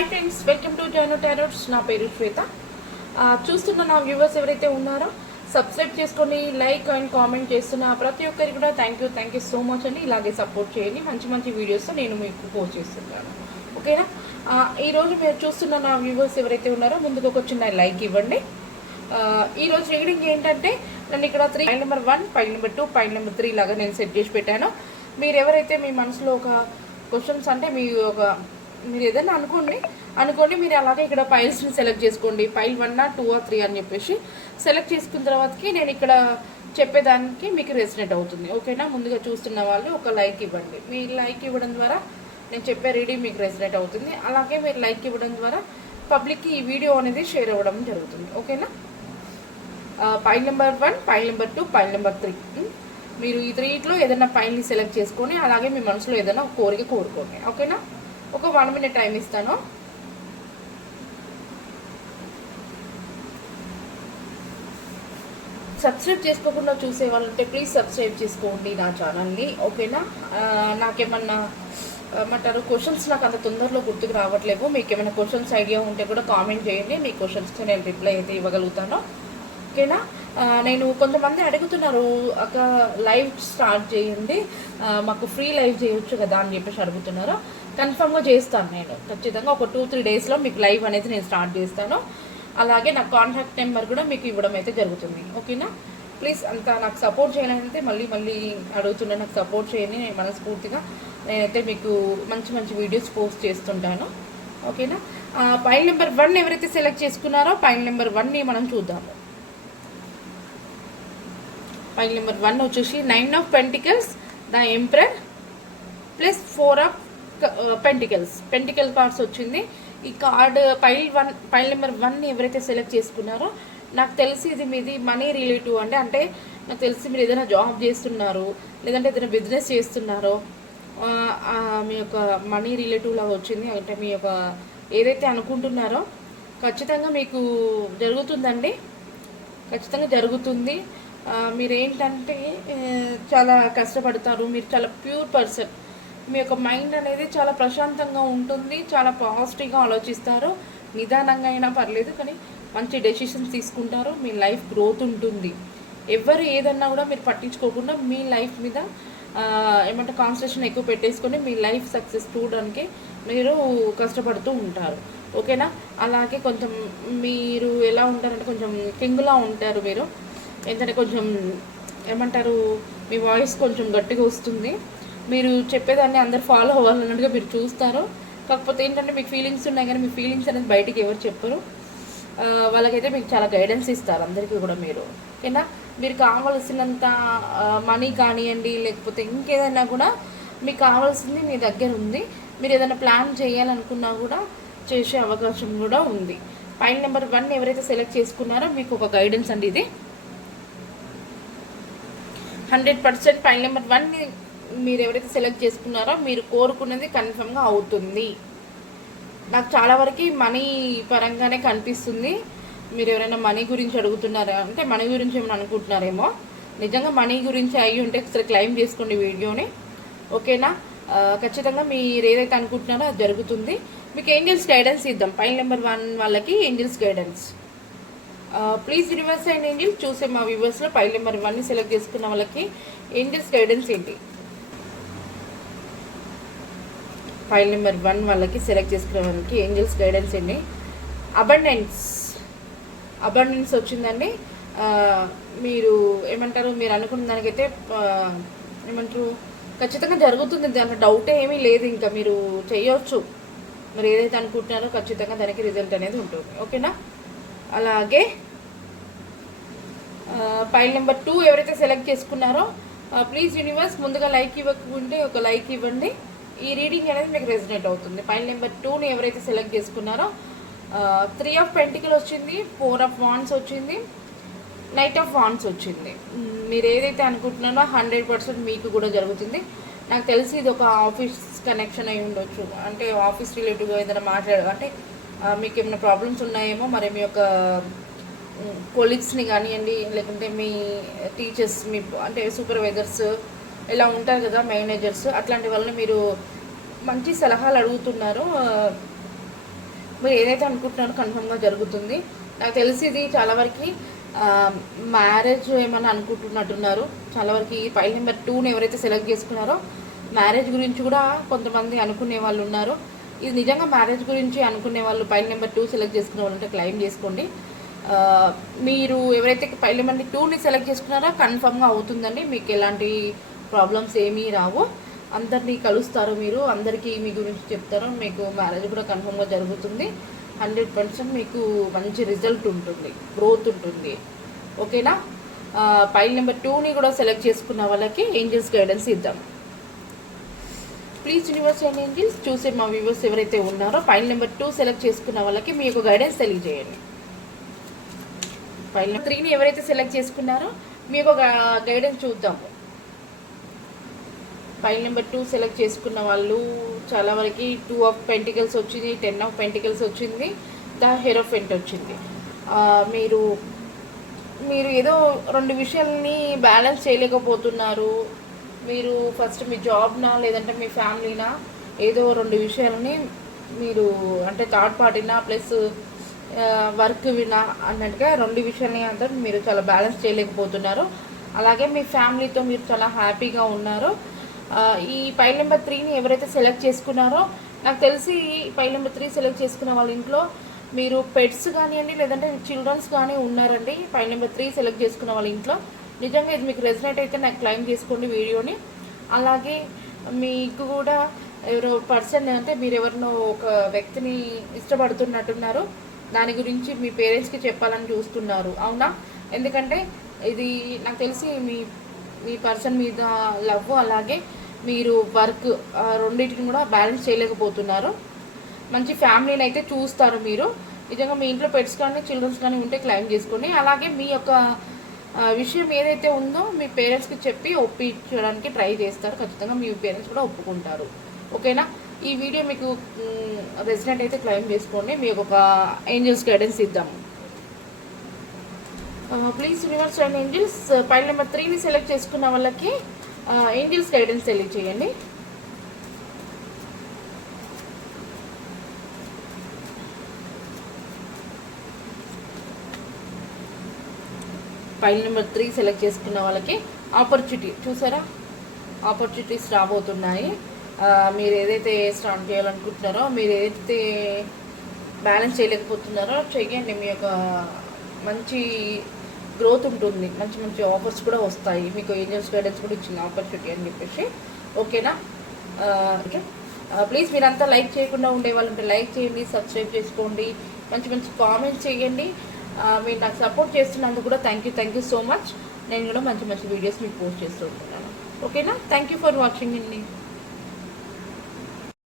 Hi friends, welcome to Jano tarots. నా పేరు శ్వేత. చూస్తున్న నా వ్యూవర్స్ ఎవరైతే ఉన్నారో సబ్స్క్రైబ్ చేసుకొని లైక్ అండ్ కామెంట్ చేస్తున్న ప్రతి ఒక్కరికి కూడా థ్యాంక్ యూ సో మచ్ అండి. ఇలాగే సపోర్ట్ చేయండి. మంచి వీడియోస్ నేను మీకు పోస్ట్ చేస్తున్నాను, ఓకేనా. ఈరోజు మీరు చూస్తున్న నా వ్యూవర్స్ ఎవరైతే ఉన్నారో ముందుకు ఒక చిన్న లైక్ ఇవ్వండి. ఈరోజు రీడింగ్ ఏంటంటే నేను ఇక్కడ pile number 1, pile number 2, pile number 3 లాగా నేను సెట్ చేసి పెట్టాను. మీరు ఎవరైతే మీ మనసులో ఒక క్వశ్చన్స్ అంటే మీరు ఏదైనా అనుకోండి మీరు అలాగే ఇక్కడ పైల్స్ని సెలెక్ట్ చేసుకోండి. పైల్ 1, 2, 3 అని చెప్పేసి సెలెక్ట్ చేసుకున్న తర్వాతకి నేను ఇక్కడ చెప్పేదానికి మీకు రెసినేట్ అవుతుంది, ఓకేనా. ముందుగా చూస్తున్న వాళ్ళు ఒక లైక్ ఇవ్వండి. మీరు లైక్ ఇవ్వడం ద్వారా నేను చెప్పే రీడింగ్ మీకు రెసినేట్ అవుతుంది. అలాగే మీరు లైక్ ఇవ్వడం ద్వారా పబ్లిక్కి ఈ వీడియో అనేది షేర్ అవ్వడం జరుగుతుంది, ఓకేనా. Pile number 1, pile number 2, pile number 3 మీరు ఈ 3లో ఏదైనా పైల్ని సెలెక్ట్ చేసుకొని అలాగే మీ మనసులో ఏదైనా ఒక కోరిక కోరుకోండి, ఓకేనా. ఒక 1 minute టైం ఇస్తాను. సబ్స్క్రైబ్ చేసుకోకుండా చూసే వాళ్ళంటే ప్లీజ్ సబ్స్క్రైబ్ చేసుకోండి నా ఛానల్ని, ఓకేనా. నాకేమన్నా ఏమంటారు క్వశ్చన్స్ నాకు అంత తొందరలో గుర్తుకు రావట్లేవు. మీకు ఏమైనా క్వశ్చన్స్ ఐడియా ఉంటే కూడా కామెంట్ చేయండి. మీ క్వశ్చన్స్కి నేను రిప్లై అయితే ఇవ్వగలుగుతాను, ఓకేనా. నేను కొంతమంది అడుగుతున్నారు, అక్క లైవ్ స్టార్ట్ చేయండి, మాకు ఫ్రీ లైవ్ చేయొచ్చు కదా అని చెప్పేసి అడుగుతున్నారు. కన్ఫర్మ్గా చేస్తాను నేను ఖచ్చితంగా. ఒక 2-3 డేస్లో మీకు లైవ్ అనేది నేను స్టార్ట్ చేస్తాను. అలాగే నా కాంటాక్ట్ నెంబర్ కూడా మీకు ఇవ్వడం అయితే జరుగుతుంది, ఓకేనా. ప్లీజ్ అంతా నాకు సపోర్ట్ చేయాలంటే మళ్ళీ అడుగుతున్నా, నాకు సపోర్ట్ చేయండి. నేను మనస్ఫూర్తిగా నేనైతే మీకు మంచి వీడియోస్ పోస్ట్ చేస్తుంటాను, ఓకేనా. పైల్ నెంబర్ 1 ఎవరైతే సెలెక్ట్ చేసుకున్నారో పైల్ నెంబర్ 1ని మనం చూద్దాము. పైల్ నెంబర్ 1 వచ్చేసి 9 of Pentacles, the emperor plus 4 of pentacle cards వచ్చింది. ఈ కార్డ్ పైల్ నెంబర్ 1ని ఎవరైతే సెలెక్ట్ చేసుకున్నారో నాకు తెలిసి ఇది మీది మనీ రిలేటివ్ అండి. అంటే నాకు తెలిసి మీరు ఏదైనా జాబ్ చేస్తున్నారు, లేదంటే ఏదైనా బిజినెస్ చేస్తున్నారో మీ యొక్క మనీ రిలేటివ్ లాగా వచ్చింది. అంటే మీ యొక్క ఏదైతే అనుకుంటున్నారో ఖచ్చితంగా మీకు జరుగుతుందండి, ఖచ్చితంగా జరుగుతుంది. మీరు ఏంటంటే చాలా కష్టపడతారు, మీరు చాలా ప్యూర్ పర్సన్. మీ యొక్క మైండ్ అనేది చాలా ప్రశాంతంగా ఉంటుంది, చాలా పాజిటివ్గా ఆలోచిస్తారు. నిదానంగా అయినా పర్లేదు కానీ మంచి డెసిషన్స్ తీసుకుంటారు. మీ లైఫ్ గ్రోత్ ఉంటుంది. ఎవరు ఏదన్నా కూడా మీరు పట్టించుకోకుండా మీ లైఫ్ మీద ఏమంటే కాన్సన్ట్రేషన్ ఎక్కువ పెట్టేసుకొని మీ లైఫ్ సక్సెస్ చూడడానికి మీరు కష్టపడుతూ ఉంటారు, ఓకేనా. అలాగే కొంచెం మీరు ఎలా ఉంటారంటే కొంచెం కింగ్లా ఉంటారు మీరు. ఏంటంటే కొంచెం ఏమంటారు మీ వాయిస్ కొంచెం గట్టిగా వస్తుంది. మీరు చెప్పేదాన్ని అందరు ఫాలో అవ్వాలన్నట్టుగా మీరు చూస్తారు. కాకపోతే ఏంటంటే మీకు ఫీలింగ్స్ ఉన్నాయి కానీ మీ ఫీలింగ్స్ అనేది బయటికి ఎవరు చెప్పరు. వాళ్ళకైతే మీకు చాలా గైడెన్స్ ఇస్తారు అందరికీ కూడా మీరు, ఓకేనా. మీరు కావాల్సినంత మనీ కానివ్వండి, లేకపోతే ఇంకేదైనా కూడా మీకు కావాల్సింది మీ దగ్గర ఉంది. మీరు ఏదైనా ప్లాన్ చేయాలనుకున్నా కూడా చేసే అవకాశం కూడా ఉంది. పైల్ నెంబర్ 1 ఎవరైతే సెలెక్ట్ చేసుకున్నారో మీకు ఒక గైడెన్స్ అండి ఇది. 100% పైల్ నెంబర్ 1ని మీరు ఎవరైతే సెలెక్ట్ చేసుకున్నారో మీరు కోరుకున్నది కన్ఫర్మ్గా అవుతుంది. నాకు చాలా వరకు మనీ పరంగానే కనిపిస్తుంది. మీరు ఎవరైనా మనీ గురించి అడుగుతున్నారా అంటే మనీ గురించి ఏమైనా అనుకుంటున్నారేమో. నిజంగా మనీ గురించి అయ్యి ఉంటే ఒకసారి క్లెయిమ్ చేసుకోండి వీడియోని, ఓకేనా. ఖచ్చితంగా మీరు ఏదైతే అనుకుంటున్నారో అది జరుగుతుంది. మీకు ఏంజల్స్ గైడెన్స్ ఇద్దాం. పైల్ నెంబర్ 1 వాళ్ళకి angels guidance. Please universe and angels చూసే మా వ్యూవర్స్లో పైల్ నెంబర్ 1ని సెలెక్ట్ చేసుకున్న వాళ్ళకి ఏంజల్స్ గైడెన్స్ ఏంటి? ఫైల్ నెంబర్ 1 వాళ్ళకి సెలెక్ట్ చేసుకునే వాళ్ళకి ఏంజల్స్ గైడెన్స్ అండి. అబండెన్స్ వచ్చిందండి. మీరు ఏమంటారు, మీరు అనుకున్న దానికైతే ఏమంటారు ఖచ్చితంగా జరుగుతుంది, దాంట్లో డౌటే ఏమీ లేదు. ఇంకా మీరు చేయొచ్చు, మీరు ఏదైతే అనుకుంటున్నారో ఖచ్చితంగా దానికి రిజల్ట్ అనేది ఉంటుంది, ఓకేనా. అలాగే ఫైల్ నెంబర్ 2 ఎవరైతే సెలెక్ట్ చేసుకున్నారో ప్లీజ్ యూనివర్స్ ముందుగా లైక్ ఇవ్వకుంటే ఒక లైక్ ఇవ్వండి. ఈ రీడింగ్ అనేది మీకు రెసినేట్ అవుతుంది. ఫైల్ నెంబర్ 2ని ఎవరైతే సెలెక్ట్ చేసుకున్నారో 3 of Pentacles వచ్చింది, 4 of Wands వచ్చింది, Knight of Wands వచ్చింది. మీరు ఏదైతే అనుకుంటున్నారో 100% మీకు కూడా జరుగుతుంది. నాకు తెలిసి ఇది ఒక ఆఫీస్ కనెక్షన్ అయి ఉండొచ్చు. అంటే ఆఫీస్ రిలేటివ్గా ఏదైనా అంటే మీకు ఏమైనా ప్రాబ్లమ్స్ ఉన్నాయేమో, మరి మీ యొక్క కొలీగ్స్ని కానివ్వండి, లేకుంటే మీ టీచర్స్, మీ అంటే సూపర్వైజర్స్ ఇలా ఉంటారు కదా మేనేజర్స్, అట్లాంటి వాళ్ళని మీరు మంచి సలహాలు అడుగుతున్నారు. మీరు ఏదైతే అనుకుంటున్నారో కన్ఫర్మ్గా జరుగుతుంది. నాకు తెలిసి ఇది చాలా వరకు మ్యారేజ్ ఏమన్నా అనుకుంటున్నట్టున్నారు. చాలా వరకు ఈ ఫైల్ నెంబర్ 2ని ఎవరైతే సెలెక్ట్ చేసుకున్నారో మ్యారేజ్ గురించి కూడా కొంతమంది అనుకునే వాళ్ళు ఉన్నారు. ఇది నిజంగా మ్యారేజ్ గురించి అనుకునే వాళ్ళు ఫైల్ నెంబర్ 2 సెలెక్ట్ చేసుకునే వాళ్ళు ఉంటే క్లెయిమ్ చేసుకోండి. మీరు ఎవరైతే ఫైల్ నెంబర్ 2ని సెలెక్ట్ చేసుకున్నారో కన్ఫర్మ్గా అవుతుందండి. మీకు ఎలాంటి ప్రాబ్లమ్స్ ఏమీ రావు. అందరినీ కలుస్తారు, మీరు అందరికీ మీ గురించి చెప్తారు. మీకు మ్యారేజ్ కూడా కన్ఫర్మ్గా జరుగుతుంది. 100% మీకు మంచి రిజల్ట్ ఉంటుంది, గ్రోత్ ఉంటుంది. ఓకేనా? ఫైల్ నెంబర్ 2ని కూడా సెలెక్ట్ చేసుకున్న వాళ్ళకి ఏంజల్స్ గైడెన్స్ ఇద్దాం. ప్లీజ్ యూనివర్స్ అండ్ ఏంజల్స్ చూసే మా వ్యూవర్స్ ఎవరైతే ఉన్నారో ఫైల్ నెంబర్ 2 సెలెక్ట్ చేసుకున్న వాళ్ళకి మీ యొక్క గైడెన్స్ తెలియజేయండి. ఫైల్ నెంబర్ 3ని ఎవరైతే సెలెక్ట్ చేసుకున్నారో మీ యొక్క గైడెన్స్ చూద్దాము. ఫైల్ నెంబర్ 2 సెలెక్ట్ చేసుకున్న వాళ్ళు చాలా వరకు 2 ఆఫ్ పెంటికల్స్ వచ్చింది, 10 ఆఫ్ పెంటికల్స్ వచ్చింది, ద హెరోఫెంట్ వచ్చింది. మీరు ఏదో 2 విషయాలని బ్యాలెన్స్ చేయలేకపోతున్నారు. మీరు ఫస్ట్ మీ జాబ్నా లేదంటే మీ ఫ్యామిలీనా ఏదో 2 విషయాలని మీరు అంటే థర్డ్ పార్టీనా ప్లస్ వర్క్ వినా అన్నట్టుగా 2 విషయాలని అందరూ మీరు చాలా బ్యాలెన్స్ చేయలేకపోతున్నారు. అలాగే మీ ఫ్యామిలీతో మీరు చాలా హ్యాపీగా ఉన్నారు. ఈ ఫైల్ నెంబర్ 3ని ఎవరైతే సెలెక్ట్ చేసుకున్నారో నాకు తెలిసి ఫైల్ నెంబర్ 3 సెలెక్ట్ చేసుకున్న వాళ్ళ ఇంట్లో మీరు పెట్స్ కానివ్వండి లేదంటే చిల్డ్రన్స్ కానీ ఉన్నారండి. ఫైల్ నెంబర్ 3 సెలెక్ట్ చేసుకున్న వాళ్ళ ఇంట్లో నిజంగా ఇది మీకు రెజనేట్ అయితే నాకు క్లెయిమ్ చేసుకోండి వీడియోని. అలాగే మీకు కూడా ఎవరో పర్సన్ అంటే మీరు ఎవరినో ఒక వ్యక్తిని ఇష్టపడుతున్నట్టున్నారు, దాని గురించి మీ పేరెంట్స్కి చెప్పాలని చూస్తున్నారు. అవునా? ఎందుకంటే ఇది నాకు తెలిసి మీ పర్సన్ మీద లవ్ అలాగే మీరు వర్క్ రెండింటిని కూడా బ్యాలెన్స్ చేయలేకపోతున్నారు. మంచి ఫ్యామిలీని అయితే చూస్తారు మీరు. నిజంగా మీ ఇంట్లో పెట్స్ కానీ చిల్డ్రన్స్ కానీ ఉంటే క్లెయిమ్ చేసుకోండి. అలాగే మీ యొక్క విషయం ఏదైతే ఉందో మీ పేరెంట్స్కి చెప్పి ఒప్పించడానికి ట్రై చేస్తారు. ఖచ్చితంగా మీ పేరెంట్స్ కూడా ఒప్పుకుంటారు. ఓకేనా? ఈ వీడియో మీకు రెసిడెంట్ అయితే క్లెయిమ్ చేసుకోండి. మీకు ఒక ఏంజల్స్ గైడెన్స్ ఇద్దాము. Please universe and angels file number 3ని సెలెక్ట్ చేసుకున్న వాళ్ళకి ఏంజల్స్ గైడెన్స్ తెలియజేయండి. ఫైల్ నెంబర్ 3 సెలెక్ట్ చేసుకున్న వాళ్ళకి ఆపర్చునిటీ చూసారా, ఆపర్చునిటీస్ రాబోతున్నాయి. మీరు ఏదైతే స్టార్ట్ చేయాలనుకుంటున్నారో, మీరు ఏదైతే బ్యాలెన్స్ చేయలేకపోతున్నారో చెయ్యండి. మీ యొక్క మంచి గ్రోత్ ఉంటుంది, మంచి మంచి ఆఫర్స్ కూడా వస్తాయి. మీకు ఏంజల్స్ గైడెన్స్ కూడా ఇచ్చింది ఆపర్చునిటీ అని చెప్పేసి. ఓకేనా? ఓకే, ప్లీజ్ మీరంతా లైక్ చేయకుండా ఉండే వాళ్ళు ఉంటే లైక్ చేయండి, సబ్స్క్రైబ్ చేసుకోండి, మంచి మంచి కామెంట్స్ చేయండి. మీరు నాకు సపోర్ట్ చేస్తున్నందుకు కూడా థ్యాంక్ యూ సో మచ్. నేను కూడా మంచి మంచి వీడియోస్ మీకు పోస్ట్ చేస్తూ ఉంటున్నాను. ఓకేనా? థ్యాంక్ యూ ఫర్ వాచింగ్ అండి.